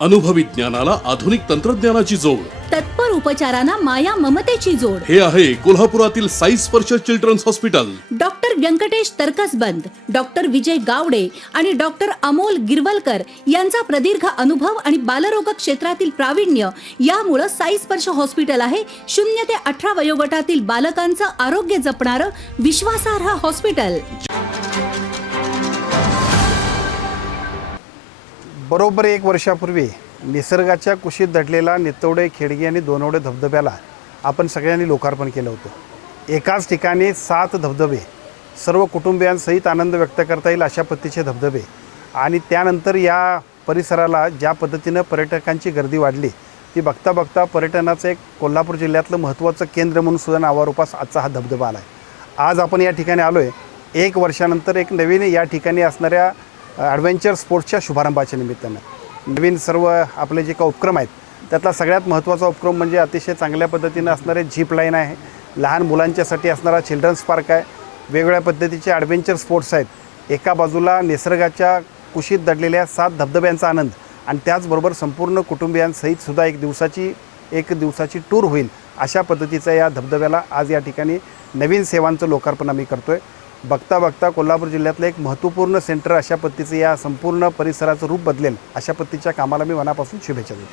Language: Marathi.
अनुभवी ज्ञानाला आधुनिक तंत्रज्ञानाची जोड, तत्पर उपचारांना माया ममतेची जोड. हे आहे कोल्हापुरातील Sai Sparsh children's hospital. Doctor Vyankatesh Taraksaband, doctor Vijay Gawade आणि डॉक्टर अमोल गिरवलकर यांचा प्रदीर्घ अनुभव आणि बालरोग क्षेत्रातील प्रावीण्य यामुळे साई स्पर्श हॉस्पिटल आहे 0 ते 18 वयोगटातील बालकांचं आरोग्य जपणारं विश्वासार्ह हॉस्पिटल. बरोबर 1 वर्षापूर्वी निसर्गाच्या कुशीत दडलेला नितवडे, खेडगी आणि दोनवडे धबधब्याला आपण सगळ्यांनी लोकार्पण केलं होतं. एकाच ठिकाणी 7 धबधबे, सर्व कुटुंबियांसहित आनंद व्यक्त करता येईल अशा पद्धतीचे धबधबे. आणि त्यानंतर या परिसराला ज्या पद्धतीनं पर्यटकांची गर्दी वाढली ती बघता बघता पर्यटनाचं एक कोल्हापूर जिल्ह्यातलं महत्त्वाचं केंद्र म्हणून सुद्धा नावारूपास आजचा हा धबधबा आला आहे. आज आपण या ठिकाणी आलो आहे 1 वर्षानंतर एक नवीन या ठिकाणी असणाऱ्या ॲडव्हेंचर स्पोर्ट्सच्या शुभारंभाच्या निमित्तानं. नवीन सर्व आपले जे काही उपक्रम आहेत त्यातला सगळ्यात महत्त्वाचा उपक्रम म्हणजे अतिशय चांगल्या पद्धतीनं असणारे झीप लाईन आहे, लहान मुलांच्यासाठी असणारा चिल्ड्रन्स पार्क आहे, वेगवेगळ्या पद्धतीचे ॲडव्हेंचर स्पोर्ट्स आहेत. एका बाजूला निसर्गाच्या कुशीत दडलेल्या 7 धबधब्यांचा आनंद आणि त्याचबरोबर संपूर्ण कुटुंबियांसहितसुद्धा एक दिवसाची टूर होईल अशा पद्धतीचा या धबधब्याला आज या ठिकाणी नवीन सेवांचं लोकार्पण आम्ही करतो आहे. बघता बघता कोल्हापूर जिल्ह्यातलं एक महत्त्वपूर्ण सेंटर अशा पद्धतीचं या संपूर्ण परिसराचं रूप बदलेल अशा पद्धतीच्या कामाला मी मनापासून शुभेच्छा देतो.